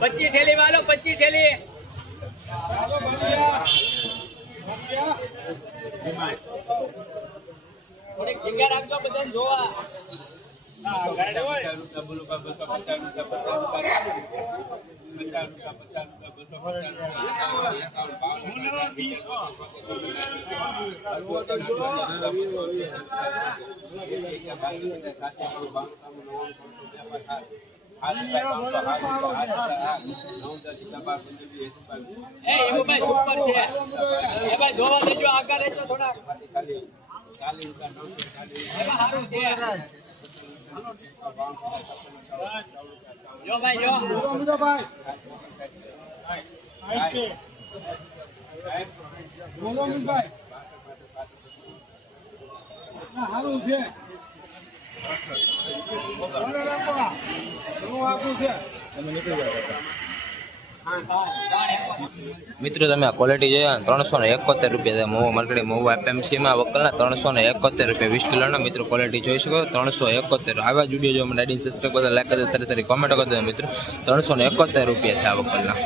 पच्चीस ठेली वालों 25 ठेली जगह रखो बदन जोआ यो भाई यो बोलो भाई हारू છે મિત્રો તમે આ ક્વોલિટી જોયા 371 રૂપિયા મોવા માર્કેટ મોવા એફએમસી માં વકલના 371 રૂપિયા 20 કિલોના મિત્રો ક્વોલિટી જોઈ શકો 371 આવા જ વિડિયો જો મને આઈડી સબસ્ક્રાઇબ કરો લાઈક કરો સારી સારી કોમેન્ટ કરો મિત્રો 371 રૂપિયા છે આ વકલના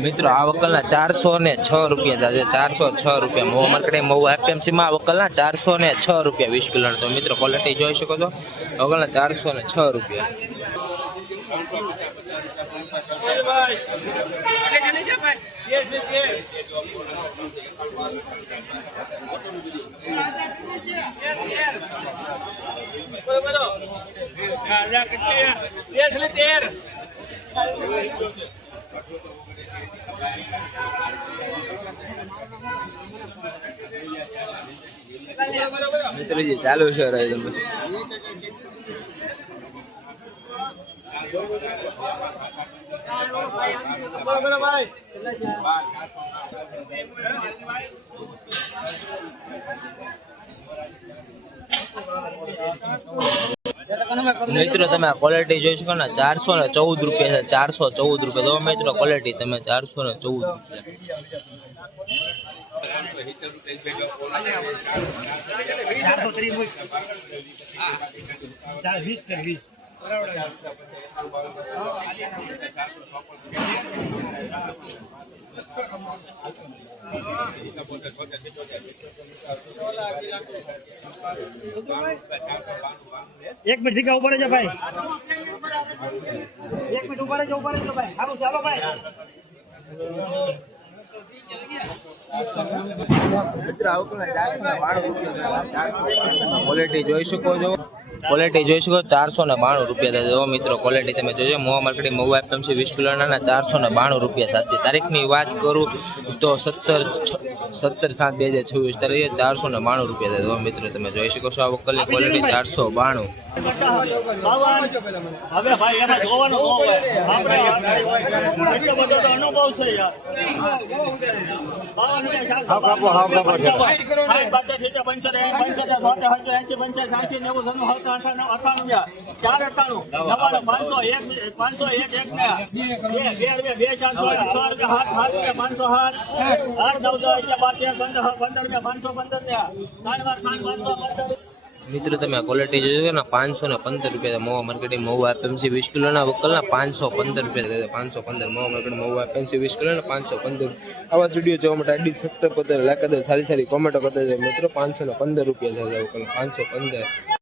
મિત્રો આ વકલના 406 રૂપિયા છે 406 રૂપિયા મોવા માર્કેટ મોવા એફએમસી માં વકલના 406 રૂપિયા 20 કિલોના તો મિત્રો ક્વોલિટી જોઈ શકો છો વકલના 406 રૂપિયા મિત્રો જે ચાલુ છે મિત્રો તમે આ ક્વોલિટી જોઈ શકો ને 414 રૂપિયા છે 414 રૂપિયા તો મિત્રો ક્વોલિટી તમે 414 एक मिनट ठीक है ऊपर जा भाई एक मिनट ऊपर जा भाई हारो चलो भाई ક્વોલિટી જોઈ શકો છો ક્વોલિટી જોઈ શકો 492 રૂપિયા જો મિત્રો ક્વોલિટી તમે જોજો મોવા માર્કેટ મોવા એફએમસી 20 કિલોના 492 રૂપિયા સાથે તારીખની વાત કરું તો 17/7/2026 તારીખે 492 રૂપિયા જો મિત્રો તમે જોઈ શકો છો આ વકલની ક્વોલિટી 492 હવે ભાઈ એમાં જોવાનું હોય આપણે એટલો બધો તો અનુભવ છે યાર મિત્રો તમે આ ક્વોલિટી જોજો ને 515 રૂપિયા મોવા માર્કેટ મોવા એફએમસી 20 કિલોના વકલના 515 રૂપિયા 515 મોવા માર્કેટ મોવા એફએમસી 20 કિલોના 515 આવા વિડીયો જોવા માટે આઈડી સબસ્ક્રાઇબ કરો લાઈક કરો સારી સારી કોમેન્ટ કરો મિત્રો 515 રૂપિયા છે વકલ 515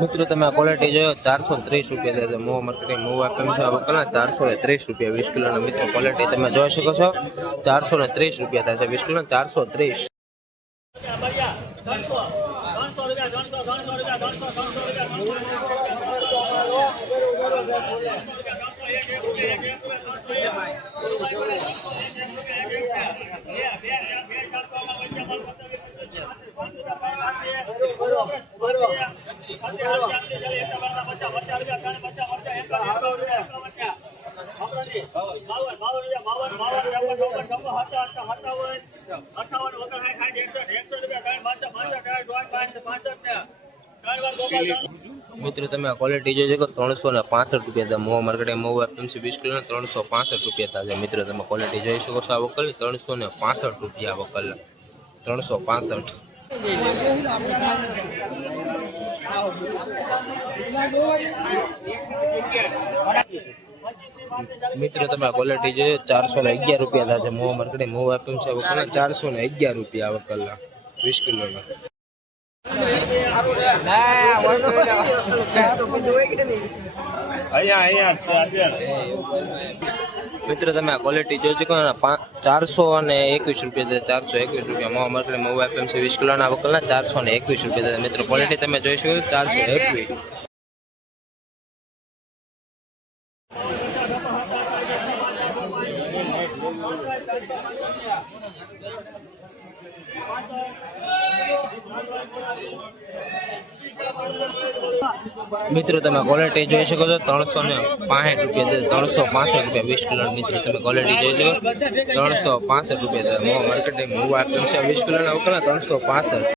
મિત્રો તમે આ ક્વોલિટી જોયો 430 રૂપિયા છે મોવા માર્કેટ મોવા એફએમસી વકલના 430 રૂપિયા 20 કિલોના મિત્રો ક્વોલિટી તમે જોઈ શકો છો 430 રૂપિયા થશે 20 કિલો 430 બરોબર મિત્રો તમે આ ક્વોલિટી જોઈ શકો 365 રૂપિયા મોવા માર્કેટ મોવા એપીએમસી 20 કિલો 365 રૂપિયા થાય મિત્રો તમે ક્વોલિટી જોઈ શકો છો આ વકલ 365 રૂપિયા વકલ 365 મિત્રો તમે આ ક્વોલિટી જોઈએ 411 રૂપિયા થશે મોવા માર્કેટ મોવા એપીએમસી વકલ 411 રૂપિયા વકલ 20 કિલોના મિત્રો તમે આ ક્વોલિટી જોઈ શકો 421 રૂપિયા 421 રૂપિયા મોવા માર્કેટ મોવા એપીએમસી 20 કિલોના વકલના 421 રૂપિયા મિત્રો ક્વોલિટી તમે જોઈ શકો 421 મિત્રો તમે ક્વોલિટી જોઈ શકો છો 365 રૂપિયા 365 રૂપિયા 20 કિલો મિત્રો તમે ક્વોલિટી જોઈ શકો 365 રૂપિયા મોવા માર્કેટ મોવા એપીએમસી 20 કિલોના વકલના 365